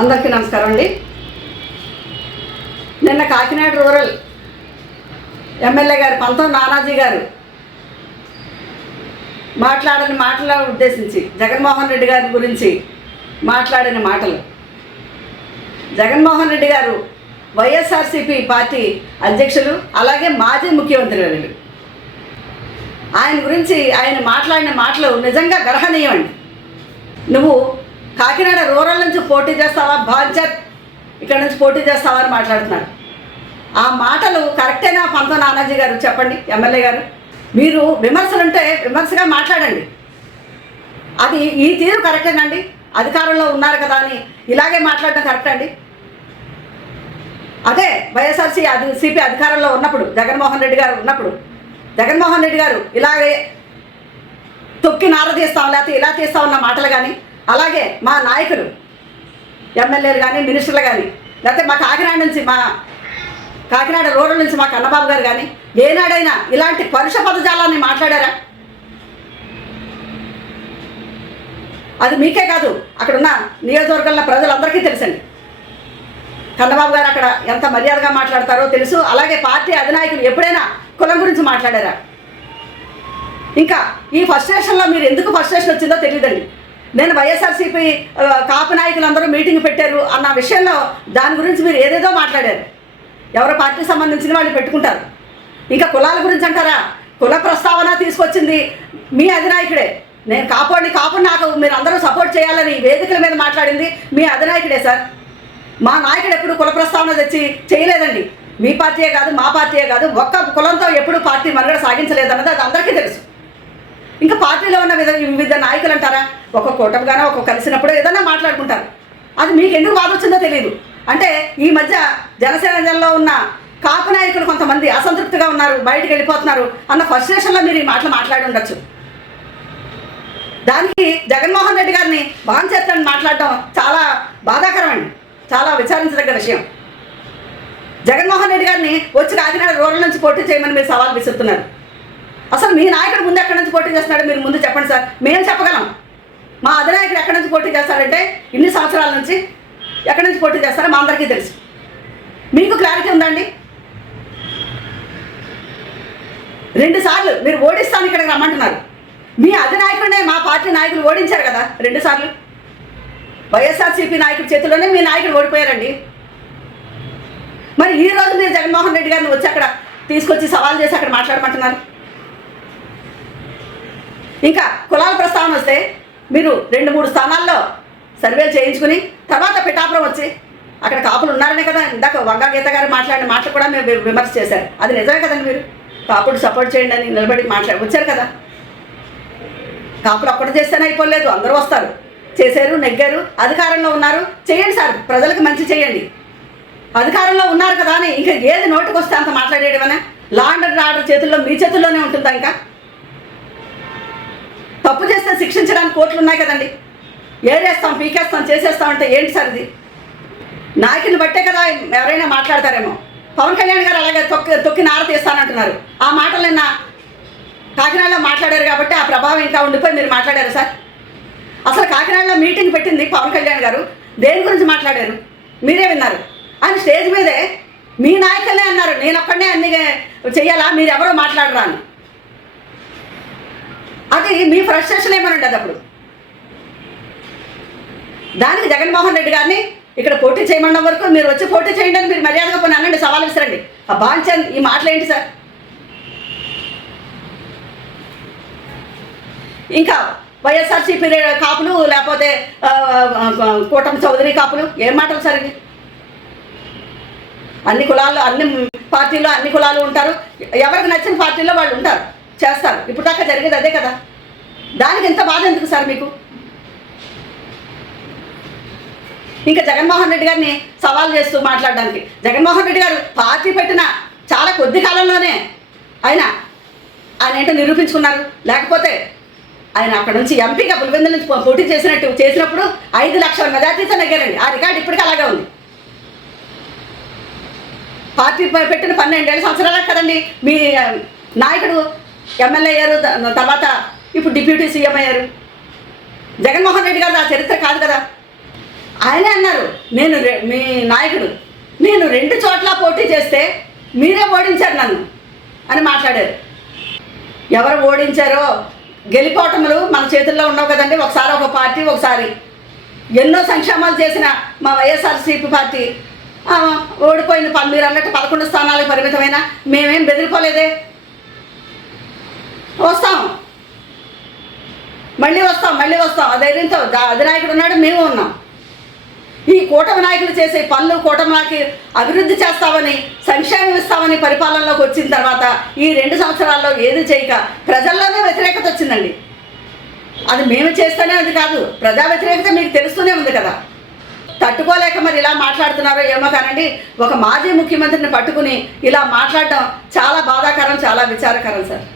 అందరికీ నమస్కారం అండి. నిన్న కాకినాడ రూరల్ ఎమ్మెల్యే గారు పంతం నానాజీ గారు మాట్లాడిన మాటల ఉద్దేశించి జగన్మోహన్ రెడ్డి గారి గురించి మాట్లాడిన మాటలు. జగన్మోహన్ రెడ్డి గారు వైఎస్ఆర్సీపీ పార్టీ అధ్యక్షులు, అలాగే మాజీ ముఖ్యమంత్రి వర్యులు. ఆయన గురించి ఆయన మాట్లాడిన మాటలు నిజంగా గర్హనీయం అండి. నువ్వు కాకినాడ రూరల్ నుంచి పోటీ చేస్తావా, బాధ్యత్ ఇక్కడ నుంచి పోటీ చేస్తావా అని మాట్లాడుతున్నారు. ఆ మాటలు కరెక్టేనా పంతం నానాజీ గారు? చెప్పండి ఎమ్మెల్యే గారు. మీరు విమర్శలుంటే విమర్శగా మాట్లాడండి. అది ఈ తీరు కరెక్టేనండి? అధికారంలో ఉన్నారు కదా అని ఇలాగే మాట్లాడటం కరెక్ట్ అండి? అదే వైఎస్ఆర్సీపీ అధికారంలో ఉన్నప్పుడు, జగన్మోహన్ రెడ్డి గారు ఉన్నప్పుడు, జగన్మోహన్ రెడ్డి గారు ఇలాగే తొక్కి నార తీస్తాం లేకపోతే ఇలా తీస్తామన్న మాటలు కానీ, అలాగే మా నాయకులు ఎమ్మెల్యేలు కానీ మినిస్టర్లు కానీ, లేకపోతే మా కాకినాడ నుంచి మా కాకినాడ రూరల్ నుంచి మా కన్నబాబు గారు కానీ ఏనాడైనా ఇలాంటి పరుష పదజాలాన్ని మాట్లాడారా? అది మీకే కాదు, అక్కడున్న నియోజకవర్గంలో ప్రజలందరికీ తెలుసండి. కన్నబాబు గారు అక్కడ ఎంత మర్యాదగా మాట్లాడతారో తెలుసు. అలాగే పార్టీ అధినాయకులు ఎప్పుడైనా కులం గురించి మాట్లాడారా? ఇంకా ఈ ఫస్ట్రేషన్లో మీరు ఎందుకు ఫస్ట్రేషన్ వచ్చిందో తెలియదండి. నేను వైఎస్ఆర్సీపీ కాపు నాయకులందరూ మీటింగ్ పెట్టారు అన్న విషయంలో దాని గురించి మీరు ఏదేదో మాట్లాడారు. ఎవరో పార్టీకి సంబంధించిన వాళ్ళు పెట్టుకుంటారు. ఇంకా కులాల గురించి అంటారా? కుల ప్రస్తావన తీసుకొచ్చింది మీ అధినాయకుడే. నేను కాపు నాకు మీరు అందరూ సపోర్ట్ చేయాలని వేదికల మీద మాట్లాడింది మీ అధినాయకుడే సార్. మా నాయకుడు ఎప్పుడు కుల ప్రస్తావన తెచ్చి చేయలేదండి. మీ పార్టీయే కాదు, మా పార్టీయే కాదు, ఒక్క కులంతో ఎప్పుడు పార్టీ మనుగడ సాగించలేదన్నది అది అందరికీ తెలుసు. ఇంకా పార్టీలో ఉన్న వివిధ నాయకులు అంటారా, ఒక కూటమిగానో ఒక కలిసినప్పుడు ఏదైనా మాట్లాడుకుంటారు. అది మీకు ఎందుకు బాధ వచ్చిందో తెలియదు. అంటే ఈ మధ్య జనసేనలో ఉన్న కాపు నాయకులు కొంతమంది అసంతృప్తిగా ఉన్నారు, బయటకు వెళ్ళిపోతున్నారు అన్న ఫ్రస్ట్రేషన్లో మీరు ఈ మాటలు మాట్లాడి ఉండొచ్చు. దానికి జగన్మోహన్ రెడ్డి గారిని బాంచేత్తని మాట్లాడడం చాలా బాధాకరం అండి, చాలా విచారించదగ్గ విషయం. జగన్మోహన్ రెడ్డి గారిని వచ్చి కాకినాడ రూరల్ నుంచి పోటీ చేయమని మీరు సవాల్ విసురుతున్నారు. అసలు మీ నాయకుడు ముందు ఎక్కడి నుంచి పోటీ చేస్తున్నాడో మీరు ముందు చెప్పండి సార్. మేము చెప్పగలం. మా అధినాయకుడు ఎక్కడి నుంచి పోటీ చేస్తారంటే ఇన్ని సంవత్సరాల నుంచి ఎక్కడి నుంచి పోటీ చేస్తారో మా అందరికీ తెలుసు. మీకు క్లారిటీ ఉందండి? 2 సార్లు మీరు ఓడిస్తాను ఇక్కడికి రమ్మంటున్నారు. మీ అధినాయకుడినే మా పార్టీ నాయకులు ఓడించారు కదా 2 సార్లు. వైఎస్ఆర్సీపీ నాయకుడి చేతిలోనే మీ నాయకుడు ఓడిపోయారండి. మరి ఈరోజు మీరు జగన్మోహన్ రెడ్డి గారిని వచ్చి అక్కడ తీసుకొచ్చి సవాల్ చేసి అక్కడ మాట్లాడమంటున్నారు. ఇంకా కులాల ప్రస్తావన వస్తే మీరు 2-3 స్థానాల్లో సర్వేలు చేయించుకుని తర్వాత పిఠాపురం వచ్చి అక్కడ కాపులు ఉన్నారనే కదా ఇందాక వంగా గీత గారు మాట్లాడిన మాటలు కూడా మీరు విమర్శ చేశారు. అది నిజమే కదండి. మీరు కాపుడు సపోర్ట్ చేయండి అని నిలబడి వచ్చారు కదా. కాపులు ఒక్కటి చేస్తేనే అయిపోలేదు, అందరూ వస్తారు. చేశారు, నెగ్గారు, అధికారంలో ఉన్నారు. చేయండి సార్, ప్రజలకు మంచి చేయండి. అధికారంలో ఉన్నారు కదా అని ఇంకా ఏది నోటుకు వస్తే అంత మాట్లాడేయడమనే. లా అండ్ ఆర్డర్ చేతుల్లో మీ చేతుల్లోనే ఉంటుందా? ఇంకా తప్పు చేస్తే శిక్షించడానికి కోర్టులు ఉన్నాయి కదండి. ఏరేస్తాం, పీకేస్తాం, చేసేస్తామంటే ఏంటి సార్ ఇది? నాయకుని బట్టే కదా ఎవరైనా మాట్లాడతారేమో. పవన్ కళ్యాణ్ గారు అలాగే తొక్కి నార తీస్తానంటున్నారు. ఆ మాటలు నిన్న కాకినాడలో మాట్లాడారు కాబట్టి ఆ ప్రభావం ఇంకా ఉండిపోయి మీరు మాట్లాడారు సార్. అసలు కాకినాడలో మీటింగ్ పెట్టింది పవన్ కళ్యాణ్ గారు. దేని గురించి మాట్లాడారు మీరే విన్నారు. ఆయన స్టేజ్ మీదే మీ నాయకులే అన్నారు, నేను ఒక్కడనే అన్ని చెయ్యాలా, మీరు ఎవరో మాట్లాడరా అని. అది మీ ఫ్రస్ట్రేషన్ ఏమని అది అప్పుడు. దానికి జగన్మోహన్ రెడ్డి గారిని ఇక్కడ పోటీ చేయమన్న వరకు మీరు వచ్చి పోటీ చేయండి అని మీరు మర్యాదగా పోనీ అనండి, సవాల్ విసిరండి. ఆ బాంచన్ ఈ మాటలు ఏంటి సార్? ఇంకా వైఎస్ఆర్సీపీ కాపులు లేకపోతే కూటమి చౌదరి కాపులు ఏం మాటలు సార్ ఇది? అన్ని కులాల్లో అన్ని పార్టీల్లో అన్ని కులాలు ఉంటారు. ఎవరికి నచ్చిన పార్టీలో వాళ్ళు ఉంటారు, చేస్తారు. ఇప్పుడు దాకా జరిగేది అదే కదా. దానికి ఎంత బాధ ఎందుకు సార్ మీకు? ఇంకా జగన్మోహన్ రెడ్డి గారిని సవాల్ చేస్తూ మాట్లాడడానికి, జగన్మోహన్ రెడ్డి గారు పార్టీ పెట్టిన చాలా కొద్ది కాలంలోనే ఆయన ఏంటో నిరూపించుకున్నారు. లేకపోతే ఆయన అక్కడ నుంచి ఎంపీగా పులివెందుల నుంచి పోటీ చేసినప్పుడు 5 లక్షల మెజార్టీతో నెగ్గారండి. ఆ రికార్డు ఇప్పటికీ అలాగే ఉంది. పార్టీ పెట్టిన 12 సంవత్సరాలకు కదండి మీ నాయకుడు ఎమ్మెల్యే అయ్యారు, తర్వాత ఇప్పుడు డిప్యూటీ సీఎం అయ్యారు. జగన్మోహన్ రెడ్డి గారు ఆ చరిత్ర కాదు కదా. ఆయనే అన్నారు, మీ నాయకుడు నేను 2 చోట్ల పోటీ చేస్తే మీరే ఓడించారు నన్ను అని మాట్లాడారు. ఎవరు ఓడించారో గెలిపోవటములు మన చేతుల్లో ఉండవు కదండి. ఒకసారి ఒక పార్టీ, ఒకసారి ఎన్నో సంక్షేమాలు చేసిన మా వైఎస్ఆర్సీపీ పార్టీ ఓడిపోయింది. మీరు అన్నట్టు 11 స్థానాలకు పరిమితమైన మేమేం బెదిరిపోలేదే. మళ్ళీ వస్తాం ఆ ధైర్యంతో అధినాయకుడు ఉన్నాడు, మేము ఉన్నాం. ఈ కూటమి నాయకులు చేసే పనులు, కూటమికి అభివృద్ధి చేస్తామని, సంక్షేమం ఇస్తామని పరిపాలనలోకి వచ్చిన తర్వాత ఈ 2 సంవత్సరాల్లో ఏది చేయక ప్రజల్లోనే వ్యతిరేకత వచ్చిందండి. అది మేము చేస్తేనే అది కాదు, ప్రజా వ్యతిరేకత మీకు తెలుస్తూనే ఉంది కదా. తట్టుకోలేక మరి ఇలా మాట్లాడుతున్నారో ఏమో కానండి. ఒక మాజీ ముఖ్యమంత్రిని పట్టుకుని ఇలా మాట్లాడడం చాలా బాధాకరం, చాలా విచారకరం సార్.